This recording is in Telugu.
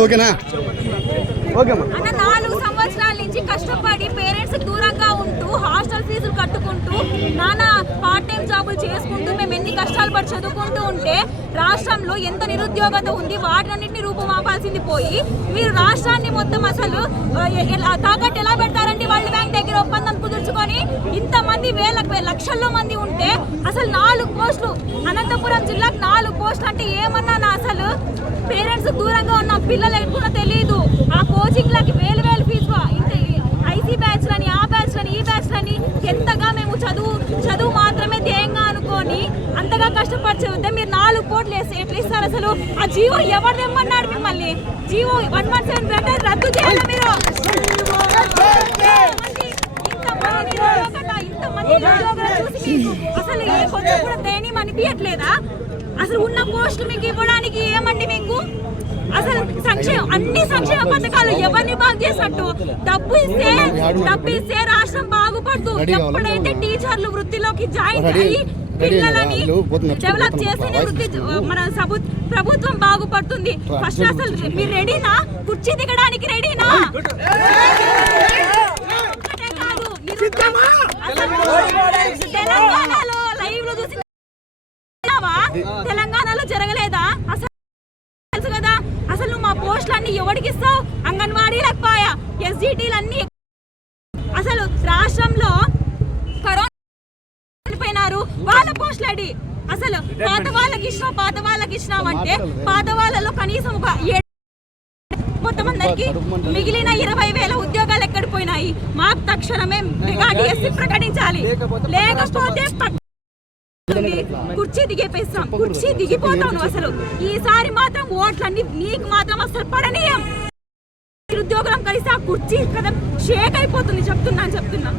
ఓకేనా? అన్న 4 సంవత్సరాల నుంచి కష్టపడి పేరెంట్స్ దూరంగా ఉంటూ హాస్టల్ ఫీజులు కట్టుకుంటూ నానా పార్ట్ టైం జాబులు చేసుకుంటూ మేము ఎన్ని కష్టాలు పడి చదువుకుంటూ ఉంటే రాష్ట్రంలో ఎంత నిరుద్యోగత ఉంది వాటినన్నింటినీ రూపుమాపాల్సింది పోయి మీరు రాష్ట్రాన్ని మొత్తం అసలు తాకట్టు ఎలా పెడతారంటే వరల్డ్ బ్యాంక్ దగ్గర ఒప్పందం కుదుర్చుకొని ఇంతమంది లక్షల్లో మంది ఉంటే అసలు 4 పోస్టులు అనంతపురం జిల్లాకు 4 పోస్టులు అంటే ఏమన్నా అసలు పేరెంట్స్ దూరంగా ఉన్న పిల్లలకి కూడా తెలియదు. ఆ కోచింగ్లకి వేలు ఫీజు ఐసీ బ్యాచ్లని ఆ బ్యాచ్లని ఈ బ్యాచ్లని ఎంతగా మేము చదువు మాత్రమే ధ్యేయంగా అనుకొని అంతగా కష్టపడి చదివితే మీరు 4 కోట్లు వేసి ఎట్లా ఇస్తారు అసలు? ఆ జీవో ఎవరు తెమ్మన్నాడు మిమ్మల్ని? జీవో 117 రద్దు చేయాలి మీరు. అసలు కొంచెం కూడా దయనీయం అనిపించట్లేదా? అసలు ఉన్న పోస్టులు మీకు ఇవ్వడానికి ఏమండి మీకు? అసలు అన్ని సంక్షేమ పథకాలు ఎవరిని బాగు చేసినట్టు? డబ్బు ఇస్తే రాష్ట్రం బాగుపడదు. ఎప్పుడైతే టీచర్లు వృత్తిలోకి జాయిన్ అయ్యి పిల్లలని డెవలప్ చేస్తేనే మన ప్రభుత్వం బాగుపడుతుంది. ఫస్ట్ అసలు మీరు రెడీనా? కుర్చీ దిగడానికి రెడీనా? తెలంగాణలో లైవ్ లో చూసి తెలంగాణలో జరగలేదా? అసలు తెలుసు కదా. అసలు నువ్వు మా పోస్టులన్నీ ఎవరికి ఇస్తావు? అంగన్వాడీ లేకపోయా ఎస్జిటీలన్నీ అసలు రాష్ట్రంలో కరోనా చనిపోయినారు వాళ్ళ పోస్టులు అడి అసలు పాత వాళ్ళకి ఇచ్చినామంటే పాత వాళ్ళలో కనీసం ఒక కొంతమందికి మిగిలిన 20,000 ఉద్యోగాలు ఎక్కడ పోయినాయి? మాకు తక్షణమే మెగా డిఎస్సి ప్రకటించాలి. లేకపోతే కుర్చీ దిగిపోతాను. అసలు ఈసారి మాత్రం ఓట్లన్నీ నీకు మాత్రం అసలు పడనీయం. ఉద్యోగం కలిసి ఆ కుర్చీ కదా షేక్ అయిపోతుంది. చెప్తున్నా